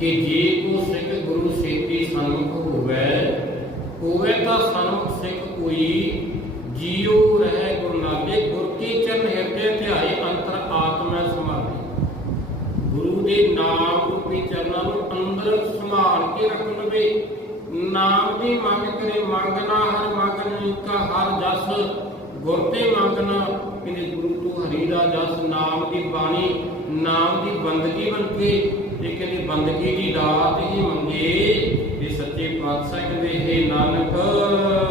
ਕਿ ਜੇ ਕੋ ਸਿੱਖ ਗੁਰੂ ਸੇਤੀ ਸਨਮੁਖ ਹੋਵੇ ਹੋਵੇ ਤਾਂ ਸਨਮੁਖ ਸਿੱਖ ਕੋਈ ਜੀਉ ਰਹਿ ਗੁਰੂ ਨਾਲੇ ਗੁਰ ਕੀ ਚਰਨ ਹਿਰਦੇ ਧਿਆਏ ਅੰਤਰ ਆਤਮੈ ਸਮਾਧੀ ਗੁਰੂ ਦੇ ਨਾਮ ਰੂਪੀ ਚਰਨਾਂ ਨੂੰ ਅੰਦਰ ਸੰਭਾਲ ਕੇ ਰੱਖ ਲਵੇ ਨਾਮ ਦੀ ਮੰਗ ਕਰੇ ਮੰਗਣਾ ਹਰ ਮੰਗਣ ਕਾ ਹਰ ਜਸ। ਗੁਰ ਤੇ ਮੰਗਣਾ ਕਿਨੇ ਗੁਰੂ ਤੋਂ ਹਰੀ ਦਾ ਜਸ, ਨਾਮ ਦੀ ਬਾਣੀ, ਨਾਮ ਦੀ ਬੰਦਗੀ ਬਣ ਕੇ ਤੇ ਕਹਿੰਦੇ ਬੰਦਗੀ ਦੀ ਦਾਤ ਹੀ ਮੰਗੇ ਇਹ ਸੱਚੇ ਪਾਤਸ਼ਾਹ ਕਹਿੰਦੇ, ਹੈ ਨਾਨਕ,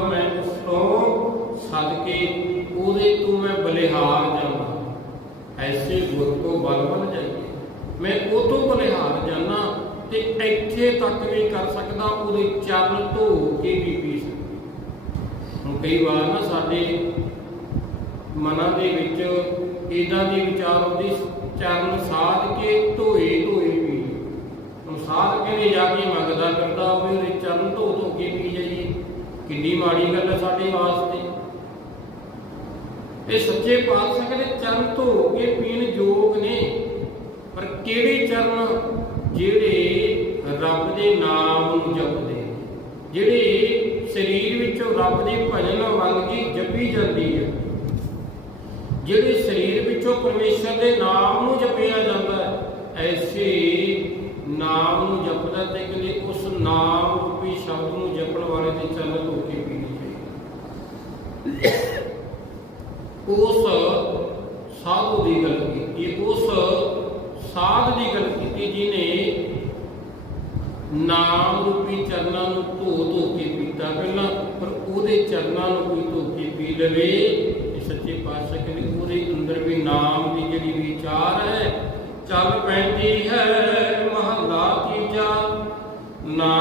ਮੈਂ ਉਸ ਤੋਂ ਸਦਕੇ, ਉਹਦੇ ਤੋਂ ਮੈਂ ਬਲਿਹਾਰ ਜਾਵਾਂ ਐਸੇ ਗੁਰ ਕੋ ਬਲ ਜਾਈਏ। ਮੈਂ ਉਹ ਤੋਂ ਬਲਿਹਾਰ ਜਾਣਾ ਤੇ ਇੱਥੇ ਤੱਕ ਵੀ ਕਰ ਸਕਦਾ, ਉਹਦੇ ਚਰਨ ਧੋ ਕੇ ਵੀ ਪੀ ਸਕਦਾ। ਹੁਣ ਕਈ ਵਾਰ ਨਾ ਸਾਡੇ ਮਨਾਂ ਦੇ ਵਿੱਚ ਇਦਾਂ ਦੀ ਵਿਚਾਰ ਆਉਂਦੀ ਚਰਨ ਸਾਧ ਕੇ ਧੋਏ ਧੋਏ ਪੀ ਹੁਣ ਸਾਧ ਕੇ ਮੰਗਦਾ ਕਰਦਾ ਹੋਵੇ, ਉਹਦੇ ਚਰਨ ਧੋ ਧੋ ਕੇ ਪੀ ਜਾਈਏ। ਕਿੰਨੀ ਮਾੜੀ ਗੱਲ ਹੈ ਸਾਡੇ ਵਾਸਤੇ। ਇਹ ਸੱਚੇ ਪਾਤਸ਼ਾਹ ਕਹਿੰਦੇ ਚਰਨ ਧੋ ਕੇ ਪੀਣ ਯੋਗ ਨੇ। ਪਰ ਕਿਹੜੇ ਚਰਨ? ਜਿਹੜੇ ਰੱਬ ਦੇ ਨਾਮ ਨੂੰ ਜਪਦੇ ਜਿਹੜੇ ਸਰੀਰ ਵਿੱਚੋਂ ਰੱਬ ਦੇ ਭਜਨ ਵੰਗੀ ਜਪੀ ਜਾਂਦੀ ਹੈ ਜਿਹੜੇ ਸਰੀਰ ਵਿੱਚੋਂ ਪਰਮੇਸ਼ਰ ਦੇ ਨਾਮ ਨੂੰ ਜਪਿਆ ਜਾਂਦਾ ਹੈ। ਨਾਮ ਰੂਪੀ ਸ਼ਬਦ ਨੂੰ ਜਪਣ ਵਾਲੇ ਦੇ ਚਰਨ ਧੋ ਕੇ ਪੀਣੀ ਚਾਹੀਦੀ। ਉਸ ਸਾਧੂ ਦੀ ਗੱਲ ਕੀਤੀ, ਉਸ ਸਾਧ ਦੀ ਗੱਲ ਕੀਤੀ ਜਿਨੇ ਨਾਮ ਰੂਪੀ ਚਰਨਾਂ ਨੂੰ ਧੋ ਧੋ ਕੇ ਪੀਤਾ ਪਹਿਲਾਂ, ਪਰ ਉਹਦੇ ਚਰਨਾਂ ਨੂੰ ਕੋਈ ਧੋ ਕੇ ਪੀ ਲਵੇ ਇਹ ਸੱਚੇ ਪਾਤਸ਼ਾਹ ਕਹਿੰਦੇ ਉਹਦੇ ਅੰਦਰ ਵੀ ਨਾਮ ਦੀ ਜਿਹੜੀ ਵਿਚਾਰ ਹੈ, ਚੱਲ ਪੈਂਦੀ ਹੈ। No.